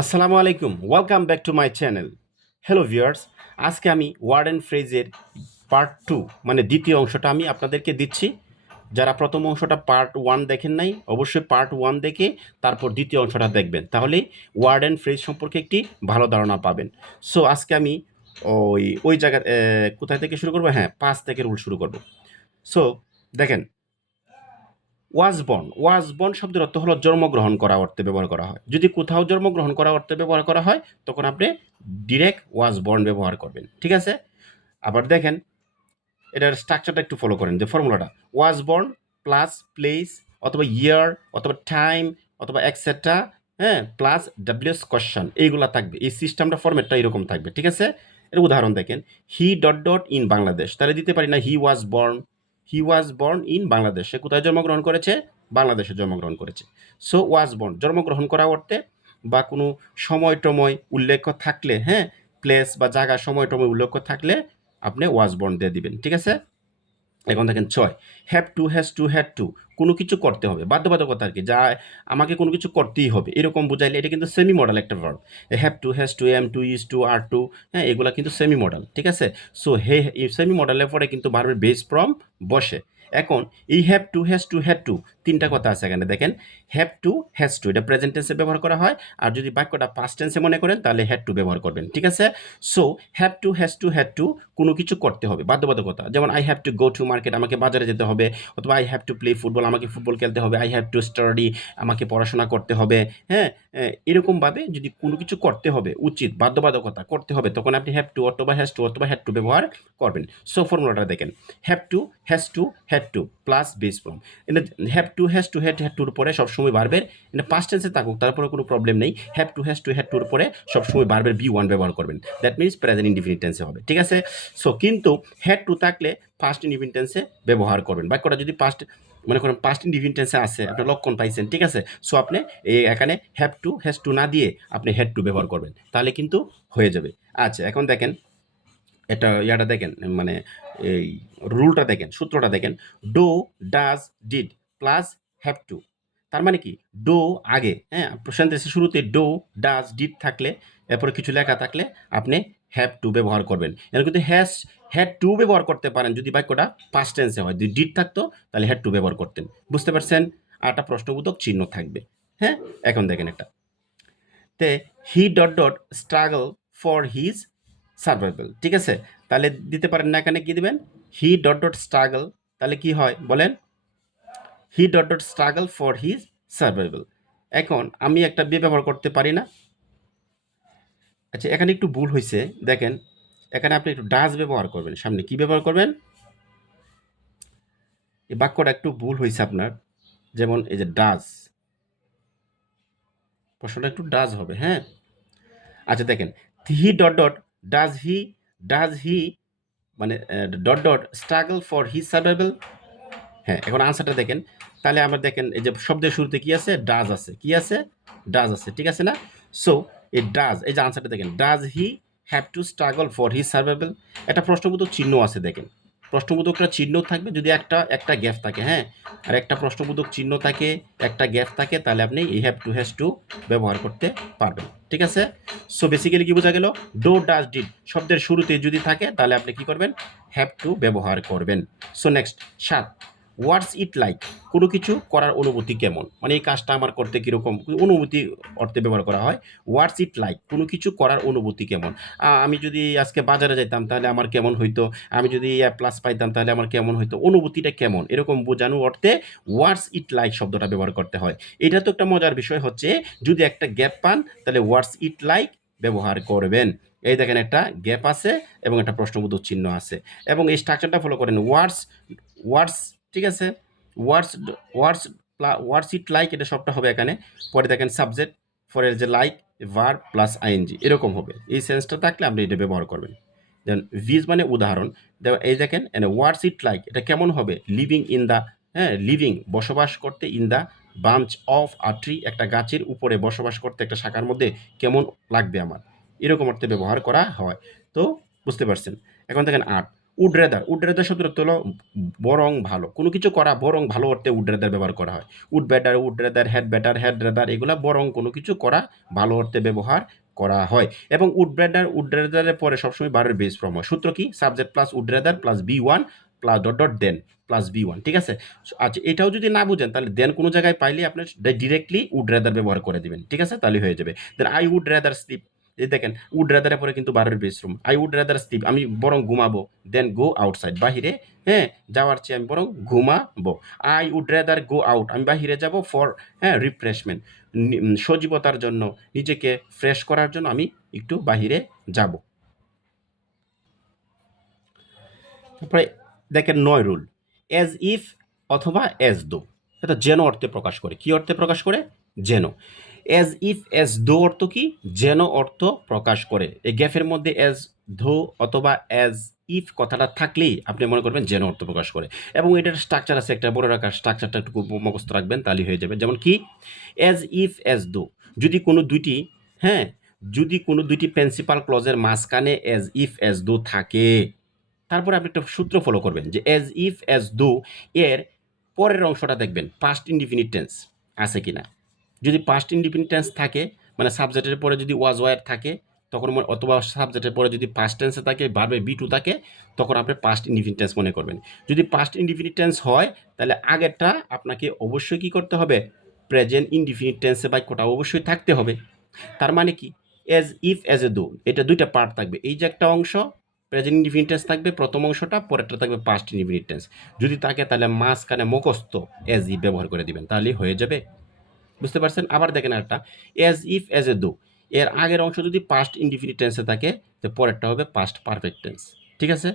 আসসালামু আলাইকুম, welcome back to my channel. Hello viewers, আজকে আমি ওয়ার্ড অ্যান্ড ফ্রেজের পার্ট টু মানে দ্বিতীয় অংশটা আমি আপনাদেরকে দিচ্ছি। যারা প্রথম অংশটা পার্ট ওয়ান দেখেন নাই, অবশ্যই পার্ট ওয়ান দেখে তারপর দ্বিতীয় অংশটা দেখবেন, তাহলে ওয়ার্ড অ্যান্ড ফ্রেজ সম্পর্কে একটি ভালো ধারণা পাবেন। সো আজকে আমি ওই জায়গার কোথায় থেকে শুরু করবো? হ্যাঁ, 5 থেকে রুল শুরু করব। সো দেখেন, ওয়াজ বর্ন শব্দের অর্থ হলো জন্মগ্রহণ করা অর্থে ব্যবহার করা হয়। যদি কোথাও জন্মগ্রহণ করা অর্থে ব্যবহার করা হয়, তখন আপনি ডিরেক্ট ওয়াজ বর্ন ব্যবহার করবেন, ঠিক আছে? আবার দেখেন, এটার স্ট্রাকচারটা একটু ফলো করেন, যে ফর্মুলাটা ওয়াজ বর্ন প্লাস প্লেস অথবা ইয়ার অথবা টাইম অথবা এক্সেট্রা, হ্যাঁ, প্লাস ডাব্লিউএস কোয়েশ্চন, এইগুলা থাকবে। এই সিস্টেমটা ফর্মেটটা এরকম থাকবে, ঠিক আছে? এর উদাহরণ দেখেন, হি ডট ডট ইন বাংলাদেশ, তাহলে দিতে পারি না হি ওয়াজ বর্ন ইন বাংলাদেশ। সে কোথায় জন্মগ্রহণ করেছে? বাংলাদেশে জন্মগ্রহণ করেছে। সো ওয়াজ বর্ন জন্মগ্রহণ করা অর্থে, বা কোনো সময় টময় উল্লেখ থাকলে, হ্যাঁ, প্লেস বা জায়গা সময় টময় উল্লেখ থাকলে আপনি ওয়াজ বর্ন দিয়ে দিবেন, ঠিক আছে? এখন দেখেন 6, have to, has to, had two, কোনো কিছু করতে হবে, বাধ্যবাধকতা আর কি, যা আমাকে কোনো কিছু করতেই হবে এরকম বুঝাইলে এটা কিন্তু সেমি মডেল একটা verb. Have to, has to, am to, is to, are to, হ্যাঁ, এগুলো কিন্তু সেমি মডেল, ঠিক আছে? সো সেমি মডেলের পরে কিন্তু ভার্বের বেস ফর্ম বসে। এখন এই have to, has to, had two, তিনটা কথা আছে এখানে দেখেন। হ্যাভ টু, হ্যাজ টু এটা প্রেজেন্ট টেন্সে ব্যবহার করা হয়, আর যদি বাক্যটা পাস্ট টেন্সে মনে করেন তাহলে হ্যাড টু ব্যবহার করবেন, ঠিক আছে? So have to, has to, had two, কোনো কিছু করতে হবে, বাধ্যবাধকতা। যেমন I have to go to market, আমাকে বাজারে যেতে হবে, অথবা I have to play football, আমাকে ফুটবল খেলতে হবে, আই হ্যাভ টু স্টাডি, আমাকে পড়াশোনা করতে হবে, হ্যাঁ। এরকমভাবে যদি কোনো কিছু করতে হবে, উচিত, বাধ্যবাধকতা করতে হবে, তখন আপনি হ্যাভ টু অথবা হ্যাজ টু অথবা হ্যাড টু ব্যবহার করবেন। সো ফর্মুলাটা দেখেন, have to, has to, had to plus base form. এটা have to, has to, had টুর পরে সবসময় বারবার এটা পাস্ট টেন্সে থাকুক, তারপরে কোনো প্রবলেম নেই। Have to, has to, had টুর পরে সবসময় বারবার বি ওয়ান ব্যবহার করবেন, দ্যাট মিনস প্রেজেন্ট ইনডিফিনিট টেন্সে হবে, ঠিক আছে? সো কিন্তু হ্যাড টু থাকলে পাস্ট ইনডিফিনিট টেন্সে ব্যবহার করবেন। বাক্যটা যদি পাস্ট, মনে করেন পাস্ট ইনডিফিনিট টেন্সে আছে, আপনি লক্ষণ পাইছেন, ঠিক আছে? সো আপনি এখানে হ্যাভ টু, হ্যাজ টু না দিয়ে আপনি হ্যাড টু ব্যবহার করবেন, তাহলে কিন্তু হয়ে যাবে। আচ্ছা, এখন দেখেন, এটা ইয়াটা দেখেন, মানে এই রুলটা দেখেন, সূত্রটা দেখেন, do, does, did plus have to. তার মানে কি, ডো আগে, হ্যাঁ, সেন্টেন্সের শুরুতে ডো, ডাজ, ডিড থাকলে, এরপরে কিছু লেখা থাকলে আপনি হ্যাভ টু ব্যবহার করবেন। এর কিন্তু হ্যাড টু ব্যবহার করতে পারেন যদি বাক্যটা পাস্ট টেন্সে হয়। যদি ডিড থাকতো তাহলে হ্যাড টু ব্যবহার করতেন, বুঝতে পারছেন? আর একটা প্রশ্নবোধক চিহ্ন থাকবে, হ্যাঁ। এখন দেখেন একটা, তে he dot dot struggle for his survival, ঠিক আছে? তাহলে দিতে পারেন না, এখানে কি দিবেন? হি ডট ডট স্ট্রাগল, তাহলে কি হয় বলেন? He dot dot struggle for his survival. এখন আমি একটা বে ব্যবহার করতে পারি না? আচ্ছা, এখানে একটু ভুল হয়েছে, দেখেন, এখানে আপনি একটু ডাজ ব্যবহার করবেন, সামনে কি ব্যবহার করবেন? এই বাক্যটা একটু ভুল হয়েছে আপনার, যেমন এই যে ডাজ, প্রশ্নটা একটু ডাজ হবে, হ্যাঁ। আচ্ছা দেখেন, হি ডট ডট, ডাজ হি মানে dot dot struggle for his survival. হ্যাঁ, এখন আনসারটা দেখেন, তাহলে আমরা দেখেন এই যে শব্দের শুরুতে কি আছে? ডাজ আছে, কি আছে? ডাজ আছে, ঠিক আছে না? সো এই ডাজ, এই যে আনসারটা দেখেন, does he have to struggle for his survival. একটা প্রশ্নবোধক চিহ্ন আছে দেখেন, প্রশ্নবোধকটা চিহ্ন থাকবে যদি একটা একটা গ্যাপ থাকে, হ্যাঁ, আর একটা প্রশ্নবোধক চিহ্ন থাকে, একটা গ্যাপ থাকে, তাহলে আপনি এই হ্যাভ টু, হ্যাজ টু ব্যবহার করতে পারবেন, ঠিক আছে? সো বেসিক্যালি কি বোঝা গেল? ডো, ডাজ, ডিড শব্দের শুরুতে যদি থাকে তাহলে আপনি কি করবেন? হ্যাভ টু ব্যবহার করবেন। So next, 7, what's it like, কোনো কিছু করার অনুভূতি কেমন, মানে এই কাজটা আমার করতে কীরকম, অনুভূতি অর্থে ব্যবহার করা হয়। হোয়াটস ইট লাইক, কোনো কিছু করার অনুভূতি কেমন। আমি যদি আজকে বাজারে যাইতাম তাহলে আমার কেমন হইতো, আমি যদি এ প্লাস পাইতাম তাহলে আমার কেমন হইতো, অনুভূতিটা কেমন, এরকম বোঝানোর অর্থে হোয়াটস ইট লাইক শব্দটা ব্যবহার করতে হয়। এটা তো একটা মজার বিষয় হচ্ছে, যদি একটা গ্যাপ পান তাহলে হোয়াটস ইট লাইক ব্যবহার করবেন। এই দেখেন, একটা গ্যাপ আছে এবং একটা প্রশ্নবোধক চিহ্ন আছে, এবং এই স্ট্রাকচারটা ফলো করেন। ওয়ার্ডস, ঠিক আছে? ওয়ার্ডস, ওয়ার্ডস ওয়ার্ডস ইট লাইক, এটা সবটা হবে এখানে। পরে দেখেন সাবজেক্ট, পরের যে লাইক, ভার্ব প্লাস আইএনজি, এরকম হবে। এই সেন্সটা থাকলে আপনি এটা ব্যবহার করবেন। দেন ভিজ মানে উদাহরণ, এই দেখেন, ওয়ার্ডস ইট লাইক এটা কেমন হবে? লিভিং ইন দ্য, হ্যাঁ, লিভিং বসবাস করতে, in the bunch of a tree একটা গাছের উপরে বসবাস করতে, একটা শাখার মধ্যে কেমন লাগবে আমার, এরকম অর্থে ব্যবহার করা হয়। তো বুঝতে পারছেন? এখন দেখেন 8, উড রেদার শব্দের অর্থ হলো বরং ভালো, কোনো কিছু করা বরং ভালো অর্থে উড রেদার ব্যবহার করা হয়। উড রেদার, হেড রেদার, এগুলা বরং কোনো কিছু করা ভালো অর্থে ব্যবহার করা হয়। এবং উড রেদারের পরে সবসময় ভার্বের বেস ফর্ম হয়। সূত্র কি? Subject plus would rather plus V one plus dot dot then plus V one, ঠিক আছে? আচ্ছা, এটাও যদি না বুঝেন তাহলে দেন কোনো জায়গায় পাইলে আপনার ডিরেক্টলি উড রেদার ব্যবহার করে দিবেন, ঠিক আছে? তাহলে হয়ে যাবে। Then I would rather sleep, এই দেখেন উড রেদারের পরে কিন্তু ভার্বের base form. I would rather sleep, আমি বরং ঘুমাবো। দেন গো আউটসাইড, বাহিরে, হ্যাঁ, যাওয়ার চেয়ে আমি বরং ঘুমাবো। I would rather go out, আমি বাহিরে যাব ফর, হ্যাঁ, রিফ্রেশমেন্ট, সজীবতার জন্য, নিজেকে ফ্রেশ করার জন্য আমি একটু বাহিরে যাব। তারপরে দেখেন ৯ রুল, অ্যাজ ইফ অথবা অ্যাজ দো, এটা যেন অর্থে প্রকাশ করে। কি অর্থে প্রকাশ করে? যেন। অ্যাজ ইফ অ্যাজ দো অর্থ কি? যেন অর্থ প্রকাশ করে। এই গ্যাপের মধ্যে অ্যাজ দো অথবা অ্যাজ ইফ কথাটা থাকলেই আপনি মনে করবেন যেন অর্থ প্রকাশ করে। এবং এটার স্ট্রাকচার আছে একটা, বড় রাখার স্ট্রাকচারটা একটু মুখস্থ রাখবেন, তাহলেই হয়ে যাবে। যেমন কি? অ্যাজ ইফ অ্যাজ দো, যদি কোনো দুইটি, হ্যাঁ, যদি কোনো দুইটি প্রিন্সিপাল ক্লজের মাঝখানে অ্যাজ ইফ অ্যাজ দো থাকে, তারপরে আপনি একটা সূত্র ফলো করবেন যে অ্যাজ ইফ অ্যাজ দো এর পরের অংশটা দেখবেন পাস্ট ইনডিফিনিট টেন্স আছে কিনা। যদি পাস্ট ইনডিফিনিট টেন্স থাকে, মানে সাবজেক্টের পরে যদি ওয়াজ ওয়ার থাকে, তখন অথবা সাবজেক্টের পরে যদি পাস্ট টেন্সে থাকে, ভার্বে বি টু থাকে, তখন আপনি পাস্ট ইনডিফিনিট টেন্স মনে করবেন। যদি পাস্ট ইনডিফিনিট টেন্স হয়, তাহলে আগেরটা আপনাকে অবশ্যই কি করতে হবে? প্রেজেন্ট ইনডিফিনিট টেন্সে বাক্যটা অবশ্যই থাকতে হবে। তার মানে কি? অ্যাজ ইফ অ্যাজ এ দো, এটা দুইটা পার্ট থাকবে। এই যে একটা অংশ প্রেজেন্ট ইনডিফিনিট টেন্স থাকবে প্রথম অংশটা, পরেরটা থাকবে পাস্ট ইনডিফিনিট টেন্স। যদি থাকে তাহলে মাঝখানে মুখস্থ অ্যাজ ইফ ব্যবহার করে দিবেন, তাহলেই হয়ে যাবে। বুঝতে পারছেন? আবার দেখেন একটা, অ্যাজ ইফ অ্যাজ এ দো এর আগের অংশ যদি পাস্ট ইনডিফিনিট টেন্সে থাকে, তো পরেরটা হবে পাস্ট পারফেক্ট টেন্স, ঠিক আছে?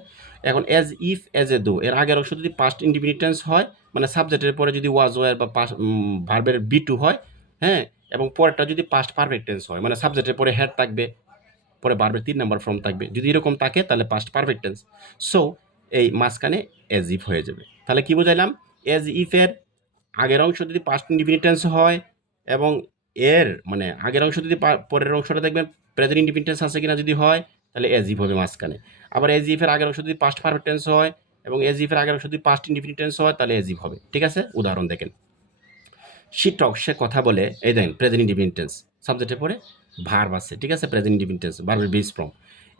এখন অ্যাজ ইফ অ্যাজ এ দো এর আগের অংশ যদি পাস্ট ইনডিফিনিট টেন্স হয়, মানে সাবজেক্টের পরে যদি ওয়াজ ওয়ার বা ভার্বের বি টু হয়, হ্যাঁ, এবং পরেরটা যদি পাস্ট পারফেক্ট টেন্স হয়, মানে সাবজেক্টের পরে হেড থাকবে, পরে ভার্বের ৩ নাম্বার ফর্ম থাকবে, যদি এরকম থাকে তাহলে পাস্ট পারফেক্ট টেন্স। সো এই মাঝখানে অ্যাজ ইফ হয়ে যাবে। তাহলে কি বুঝাইলাম? অ্যাজ ইফের আগের অংশ যদি পাস্ট ইনডিফিনিট টেন্স হয়, এবং এর মানে আগের অংশ যদি পরের অংশটা দেখবেন প্রেজেন্ট ইনডিফিনিট টেন্স আছে কিনা, যদি হয় তাহলে অ্যাজ ইফ হবে মাঝখানে। আবার অ্যাজ ইফের আগের অংশ যদি পাস্ট পারফেক্ট টেন্স হয়, এবং অ্যাজ ইফের আগের অংশ যদি পাস্ট ইনডিফিনিট টেন্স হয়, তাহলে অ্যাজ ইফ হবে, ঠিক আছে? উদাহরণ দেখেন, শি টক, সে কথা বলে, এই দেখেন প্রেজেন্ট ইনডিফিনিট টেন্স, সাবজেক্টের পরে ভার্ব আছে, ঠিক আছে? প্রেজেন্ট ইনডিফিনিট টেন্স, ভার্বের বেস ফর্ম,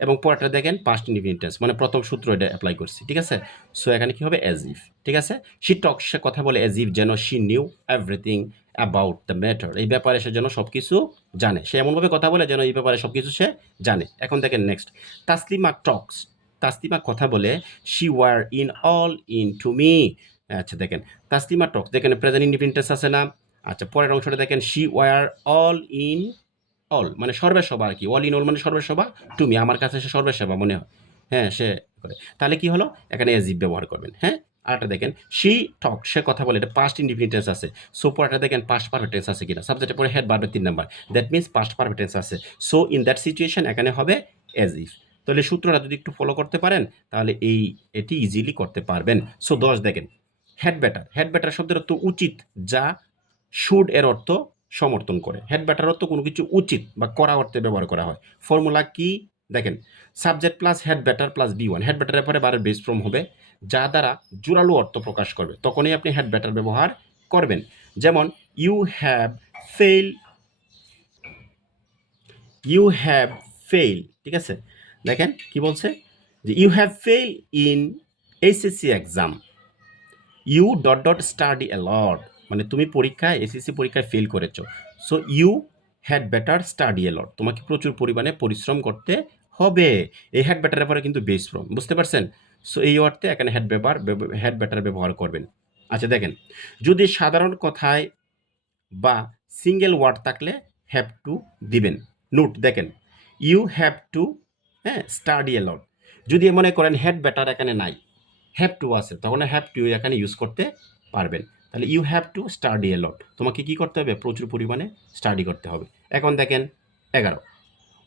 এবং পরেরটা দেখেন পাস্ট ইনডিফিনিট টেন্স, মানে প্রথম সূত্র এটা অ্যাপ্লাই করছি, ঠিক আছে? সো এখানে কি হবে? অ্যাজ ইফ, ঠিক আছে? শি টক, সে কথা বলে, অ্যাজ ইফ, যেন she new everything about the matter, এই ব্যাপারে সে যেন সব কিছু জানে। সে এমনভাবে কথা বলে যেন এই ব্যাপারে সব কিছু সে জানে। এখন দেখেন নেক্সট, তাসলিমা টক্স, তাসলিমা কথা বলে, she were in all in to me. আচ্ছা দেখেন, তাসলিমা টক্স, দেখেন প্রেজেন্ট ইনডিফিনিট টেন্স আছে না? আচ্ছা, পরের অংশটা দেখেন, she were all in, all মানে সর্বেসর্বা আর কি, অল ইন অল মানে সর্বেসর্বা, তুমি আমার কাছে সে সর্বেসর্বা মনে হয়, হ্যাঁ, সে করে। তাহলে কি হলো? এখানে এজিভ ব্যবহার করবেন, হ্যাঁ। আরেকটা দেখেন, শি টক, সে কথা বলে, এটা পাস্ট ইনডিফিনিট টেন্স আছে। সো পরেরটা দেখেন পাস্ট পারফেক্ট টেন্স আছে কিনা, সাবজেক্টের পরে হেড ভার্বের ৩ number, that means past perfect tense আছে। সো ইন দ্যাট সিচুয়েশন এখানে হবে এজ ইফ। তাহলে সূত্রটা যদি একটু ফলো করতে পারেন, তাহলে এটি ইজিলি করতে পারবেন। সো ১০ দেখেন, হেড বেটার, হেড বেটার শব্দের অর্থ উচিত, যা শুড এর অর্থ সমর্থন করে। হেড বেটার অর্থ কোনো কিছু উচিত বা করা অর্থে ব্যবহার করা হয়। ফর্মুলা কি? দেখেন, subject plus had better plus V one, had বেটারের পরে বারের বেস ফর্ম হবে, যা দ্বারা জোরালো অর্থ প্রকাশ করবে, তখনই আপনি হেড বেটার ব্যবহার করবেন। যেমন you have fail, you have fail, ঠিক আছে? দেখেন কি বলছে, যে you have fail in HSC exam, you dot dot study a lot, মানে তুমি পরীক্ষায় এসএসসি পরীক্ষায় ফেল করেছো। So you had better study a lot, তোমাকে প্রচুর পরিমাণে পরিশ্রম করতে হবে। এই হ্যাড বেটারের পরে কিন্তু বেস ফর্ম, বুঝতে পারছেন? সো এই অর্থে এখানে হেড বেটার ব্যবহার করবেন। আচ্ছা দেখেন, যদি সাধারণ কথায় বা সিঙ্গেল ওয়ার্ড থাকলে হ্যাভ টু দিবেন। নোট দেখেন, ইউ হ্যাভ টু, হ্যাঁ, স্টাডি এ লট। যদি মনে করেন হেড বেটার এখানে নাই, হ্যাভ টু আছে, তখন হ্যাভ টু এখানে ইউজ করতে পারবেন। তাহলে you have to study a lot, তোমাকে কি করতে হবে? প্রচুর পরিমাণে স্টাডি করতে হবে। এখন দেখেন 11,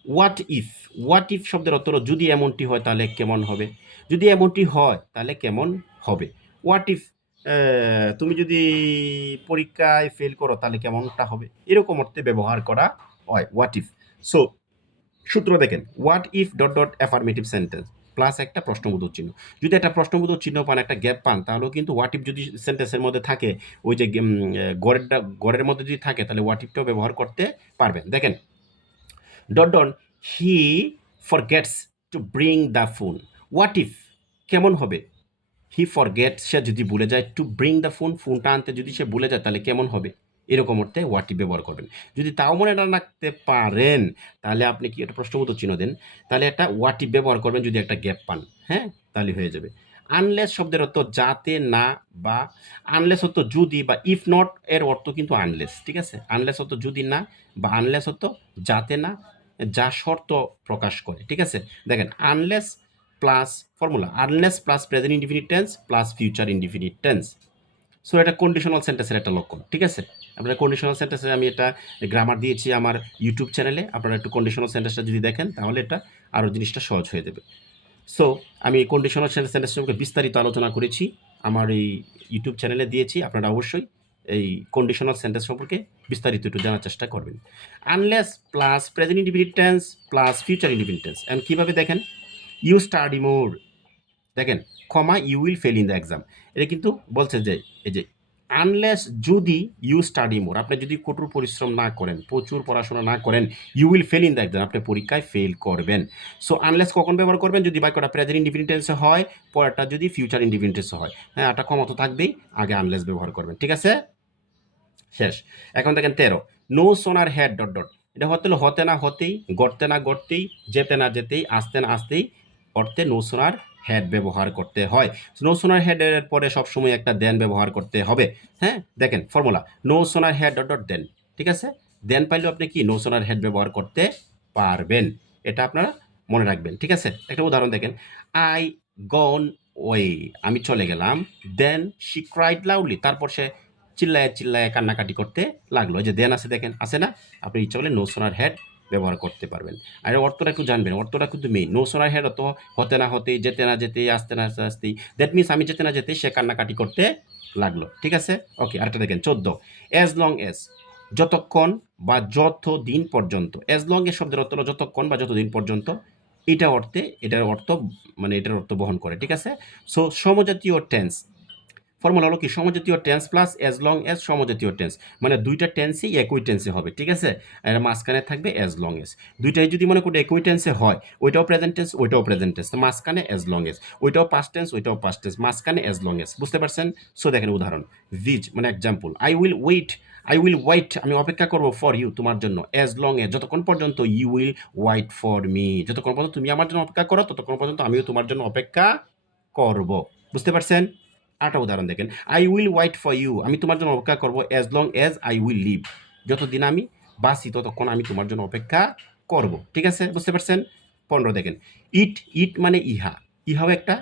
হোয়াট ইফ, হোয়াট ইফ শব্দের অর্থ হলো যদি এমনটি হয় তাহলে কেমন হবে, যদি এমনটি হয় তাহলে কেমন হবে। হোয়াট ইফ, তুমি যদি পরীক্ষায় ফেল করো তাহলে কেমনটা হবে, এরকম অর্থে ব্যবহার করা হয় হোয়াট ইফ। সো সূত্র দেখেন, what if dot dot affirmative sentence, plus একটা প্রশ্নবোধক চিহ্ন। যদি একটা প্রশ্নবোধক চিহ্ন পান, একটা গ্যাপ পান, তাহলেও কিন্তু হোয়াট ইফ যদি সেন্টেন্সের মধ্যে থাকে, ওই যে গড়ের মধ্যে যদি থাকে, তাহলে হোয়াট ইফটাও ব্যবহার করতে পারবেন। দেখেন, dot dot he forgets to bring the phone. What if কেমন হবে? হি ফরগেট, সে যদি ভুলে যায়, টু ব্রিং দ্য ফোন, ফোনটা আনতে যদি সে ভুলে যায়, তাহলে কেমন হবে? এরকম অর্থে হোয়াট ইফ ব্যবহার করবেন। যদি তাও মনে না রাখতে পারেন, তাহলে আপনি কি একটা প্রশ্নবোধক চিহ্ন দেন, তাহলে একটা হোয়াট ইফ ব্যবহার করবেন যদি একটা গ্যাপ পান। হ্যাঁ, তাহলে হয়ে যাবে। আনলেস শব্দের অর্থ যাতে না, বা আনলেস অর্থ যদি, বা ইফ নট এর অর্থ কিন্তু আনলেস। ঠিক আছে, আনলেস অর্থ যদি না, বা আনলেস অর্থ যাতে না, যা শর্ত প্রকাশ করে। ঠিক আছে, দেখেন, unless plus formula, unless plus present indefinite tense plus future indefinite tense. So এটা কন্ডিশনাল সেন্টেন্সের একটা লক্ষণ। ঠিক আছে, আপনারা কন্ডিশনাল সেন্টেন্সে আমি এটা গ্রামার দিয়েছি আমার ইউটিউব চ্যানেলে, আপনারা একটু কন্ডিশনাল সেন্টেন্সটা যদি দেখেন, তাহলে এটা আরও জিনিসটা সহজ হয়ে যাবে। সো আমি কন্ডিশনাল সেন্টেন্স সম্পর্কে বিস্তারিত আলোচনা করেছি, আমার এই ইউটিউব চ্যানেলে দিয়েছি। আপনারা অবশ্যই এই কন্ডিশনাল সেন্টেন্স সম্পর্কে বিস্তারিত একটু জানার চেষ্টা করবেন। Unless plus present indefinite tense plus future indefinite tense. And কীভাবে দেখেন, ইউ স্টাডি মোর, দেখেন, ক্ষমা you will fail in the exam. এটা কিন্তু বলছে যে এই যে আনলেস যদি ইউ স্টাডি মোর, আপনি যদি কঠোর পরিশ্রম না করেন, প্রচুর পড়াশোনা না করেন, you will fail in the exam, আপনি পরীক্ষায় ফেল করবেন। সো আনলেস কখন ব্যবহার করবেন? যদি বাক্যটা প্রেজেন্ট ইনডিফিনিট টেন্সে হয়, পরেরটা যদি ফিউচার ইনডিফিনিট টেন্সে হয়। হ্যাঁ, এটা ক্ষমা তো থাকবেই, আগে আনলেস ব্যবহার করবেন। ঠিক আছে, শেষ। এখন দেখেন 13, no sooner had dot dot. এটা হতে না হতেই, গড়তে না গড়তেই, যেতে না যেতেই, আসতে না আসতেই অর্থে নো সোনার হেড ব্যবহার করতে হয়। নো সোনার হেডের পরে সবসময় একটা দেন ব্যবহার করতে হবে। হ্যাঁ, দেখেন formula, no sooner had dot dot then. ঠিক আছে, দেন পাইলেও আপনি কি নো সোনার হেড ব্যবহার করতে পারবেন, এটা আপনারা মনে রাখবেন। ঠিক আছে, একটা উদাহরণ দেখেন, আই গন ওয়ে, আমি চলে গেলাম, দেন শি ক্রাইড লাউডলি, তারপর সে চিল্লায় চিল্লায় কান্নাকাটি করতে লাগলো। এই যে দেন আছে, দেখেন আছে না, আপনি ইচ্ছা করলে নো সোনার হেড ব্যবহার করতে পারবেন। আর অর্থটা একটু জানবেন, অর্থটা কিন্তু মেইন। নো সোনার হেড অত হতে না হতেই, যেতে না যেতেই, আসতে না আসতেই, দ্যাট মিনস আমি যেতে না যেতেই সে কান্নাকাটি করতে লাগলো। ঠিক আছে, ওকে। আরেকটা দেখেন 14, অ্যাজ লং এজ, যতক্ষণ বা যত দিন পর্যন্ত। অ্যাজ লং এর শব্দের অর্থ হলো যতক্ষণ বা যতদিন পর্যন্ত। এটা অর্থে, এটার অর্থ মানে এটার অর্থ বহন করে। ঠিক আছে, সো সমজাতীয় টেন্স ফর্মুলা হলো কি, সমজাতীয় tense plus as long age সমজাতীয় টেন্স, মানে দুইটা টেন্সই একই টেন্সে হবে। ঠিক আছে, আর মাঝখানে থাকবে অ্যাজ লং এজ। দুইটাই যদি মনে করি একই টেন্সে হয়, ওইটাও প্রেজেন্ট টেন্স, ওইটাও প্রেজেন্ট টেন্স, তো মাঝখানে অ্যাজ লং এজ, ওইটাও পাস্ট টেন্স, ওইটাও পাস্ট টেন্স, মাঝখানে অ্যাজ লং এজ। বুঝতে পারছেন? সো দেখেন উদাহরণ, ভিজ মানে এক্সাম্পল, আই উইল ওয়েট, আমি অপেক্ষা করবো, ফর ইউ তোমার জন্য, অ্যাজ লং এজ যতক্ষণ পর্যন্ত, you will wait for me যতক্ষণ পর্যন্ত তুমি আমার জন্য অপেক্ষা করো, ততক্ষণ পর্যন্ত আমিও তোমার জন্য অপেক্ষা করব। বুঝতে পারছেন? আরেকটা উদাহরণ দেখেন, I will wait for you, আমি তোমার জন্য অপেক্ষা করবো, as long as I will live, যতদিন আমি বাঁচি ততক্ষণ আমি তোমার জন্য অপেক্ষা করব। ঠিক আছে, বুঝতে পারছেন? 15 দেখেন, ইট মানে ইহা, ইহাও একটা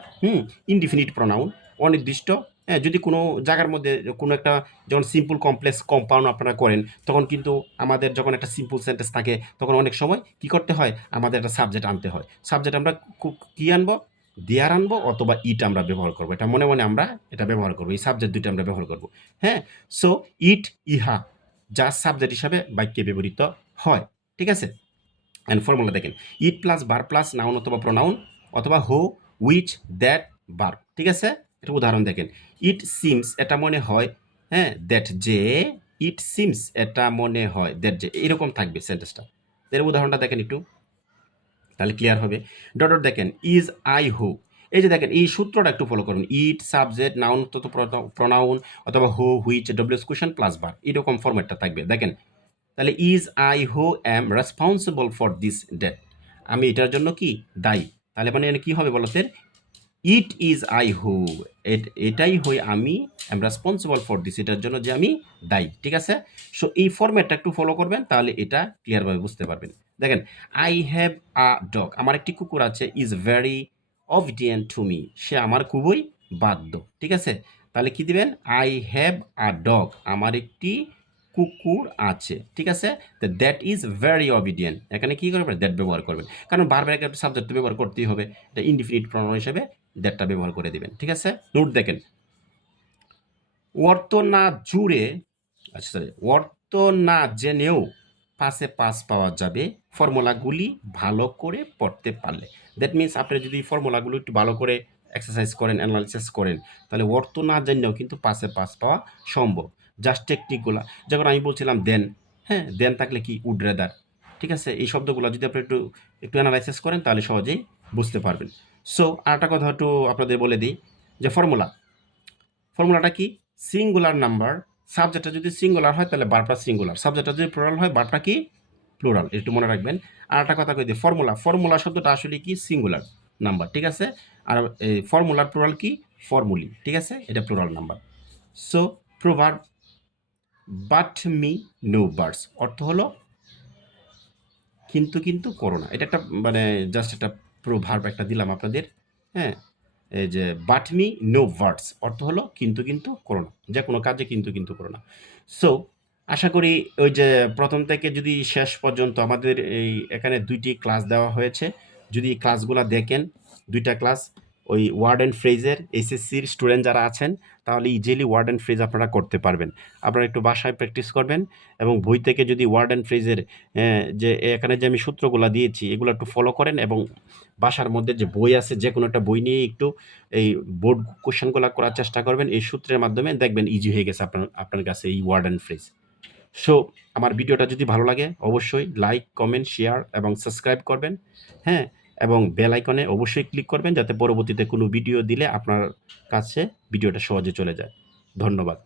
ইনডিফিনিট প্রনাউন, অনির্দিষ্ট। হ্যাঁ, যদি কোনো জায়গার মধ্যে কোনো একটা, যখন সিম্পল কমপ্লেক্স কম্পাউন্ড আপনারা করেন, তখন কিন্তু আমাদের যখন একটা সিম্পল সেন্টেন্স থাকে, তখন অনেক সময় কি করতে হয়, আমাদের একটা সাবজেক্ট আনতে হয়। সাবজেক্ট আমরা কি আনবো, দেয়ার আনবো, অথবা ইট আমরা ব্যবহার করবো। এটা মনে মনে আমরা এটা ব্যবহার করবো, এই সাবজেক্ট দুইটা আমরা ব্যবহার করবো। হ্যাঁ, সো ইট ইহা যা সাবজেক্ট হিসাবে বাক্যে ব্যবহৃত হয়। ঠিক আছে, অ্যান্ড ফর্মুলা দেখেন, ইট প্লাস বার প্লাস নাউন অথবা প্রোনাউন, অথবা হু, উইচ, দ্যাট, বার। ঠিক আছে, এটা উদাহরণ দেখেন, ইট সিমস, এটা মনে হয়, হ্যাঁ, দ্যাট যে, ইট সিমস এটা মনে হয়, দ্যাট যে, এরকম থাকবে সেন্টেন্সটা। এর উদাহরণটা দেখেন একটু, তাহলে ক্লিয়ার হবে। ডট ডট দেখেন, ইজ আই হু, এই যে দেখেন এই সূত্রটা একটু ফলো করুন, ইট সাবজেক্ট নাউন তত প্রনাউন, অথবা who, which, WS question plus বার, এরকম ফরম্যাটটা থাকবে। দেখেন, তাহলে is I who am responsible for this debt, আমি এটার জন্য কি দায়ী, তাহলে মানে কি হবে বলতে, ইট ইজ আই হু, এটাই হই আমি, এম রেসপন্সিবল ফর দিস, এটার জন্য যে আমি দায়ী। ঠিক আছে, সো এই ফরম্যাটটা একটু ফলো করবেন, তাহলে এটা ক্লিয়ারভাবে বুঝতে পারবেন। দেখেন, আই হ্যাভ আ ডগ, আমার একটি কুকুর আছে, ইজ ভেরি অবডিয়েন্ট টু মি, সে আমার খুবই বাধ্য। ঠিক আছে, তাহলে কি দিবেন, আই হ্যাভ আ ডগ, আমার একটি কুকুর আছে। ঠিক আছে, তো দ্যাট ইজ ভেরি অবিডিয়েন্ট, এখানে কি করবেন, দ্যাট ব্যবহার করবেন, কারণ বারবার একটা সাবজেক্ট ব্যবহার করতেই হবে, এটা ইনডিফিনিট প্রনাউন হিসেবে দ্যাটটা ব্যবহার করে দিবেন। ঠিক আছে, নোট দেখেন, অর্থ না জুড়ে, আচ্ছা সরি, অর্থ না জেনেও পাশে পাস পাওয়া যাবে ফর্মুলাগুলি ভালো করে পড়তে পারলে। দ্যাট মিনস আপনি যদি ফর্মুলাগুলো একটু ভালো করে এক্সারসাইজ করেন, অ্যানালাইসিস করেন, তাহলে অর্থ না জানলেও কিন্তু পাশে পাস পাওয়া সম্ভব। জাস্ট টেকনিকগুলা, যখন আমি বলছিলাম দেন, হ্যাঁ, দেন থাকলে কি উড রেদার, ঠিক আছে, এই শব্দগুলো যদি আপনি একটু একটু অ্যানালাইসিস করেন তাহলে সহজেই বুঝতে পারবেন। সো আরেকটা কথা একটু আপনাদের বলে দিই যে ফর্মুলাটা কি? সিঙ্গুলার নাম্বার, সাবজেক্টটা যদি সিঙ্গুলার হয় তাহলে বারটা সিঙ্গুলার, সাবজেক্টটা যদি প্লুরাল হয় বারটা কি প্লুরাল, একটু মনে রাখবেন। আর একটা কথা কই দিই, ফর্মুলা শব্দটা আসলে কি সিঙ্গুলার নাম্বার, ঠিক আছে। আর এই ফর্মুলার প্লুরাল কি ফর্মুলি, ঠিক আছে, এটা plural number. So proverb but me no birds অর্থ হলো কিন্তু করো না। এটা একটা মানে জাস্ট একটা প্রোভার্ব একটা দিলাম আপনাদের, হ্যাঁ। এই যে বাট মি নো ভার্ডস অর্থ হলো কিন্তু করো না, যে কোনো কাজে কিন্তু করো না। সো আশা করি ওই যে প্রথম থেকে যদি শেষ পর্যন্ত আমাদের এই এখানে 2টি ক্লাস দেওয়া হয়েছে, যদি এই ক্লাসগুলো দেখেন, 2টা ক্লাস ওই ওয়ার্ড অ্যান্ড ফ্রেজের এসএসসির স্টুডেন্ট যারা আছেন তাহলে ইজিলি ওয়ার্ড অ্যান্ড ফ্রেজ আপনারা করতে পারবেন। আপনারা একটু বাসায় প্র্যাকটিস করবেন এবং বই থেকে যদি ওয়ার্ড অ্যান্ড ফ্রেজের যে এখানে যে আমি সূত্রগুলো দিয়েছি এগুলো একটু ফলো করেন এবং বাসার মধ্যে যে বই আছে যে কোনো একটা বই নিয়ে একটু এই বোর্ড কোশ্চেনগুলো করার চেষ্টা করবেন, এই সূত্রের মাধ্যমে দেখবেন ইজি হয়ে গেছে আপনার কাছে এই ওয়ার্ড অ্যান্ড ফ্রেজ। সো আমার ভিডিওটা যদি ভালো লাগে অবশ্যই লাইক, কমেন্ট, শেয়ার এবং সাবস্ক্রাইব করবেন, হ্যাঁ, এবং বেল আইকনে অবশ্যই ক্লিক করবেন যাতে পরবর্তীতে কোনো ভিডিও দিলে আপনার কাছে ভিডিওটা সহজে চলে যায়। ধন্যবাদ।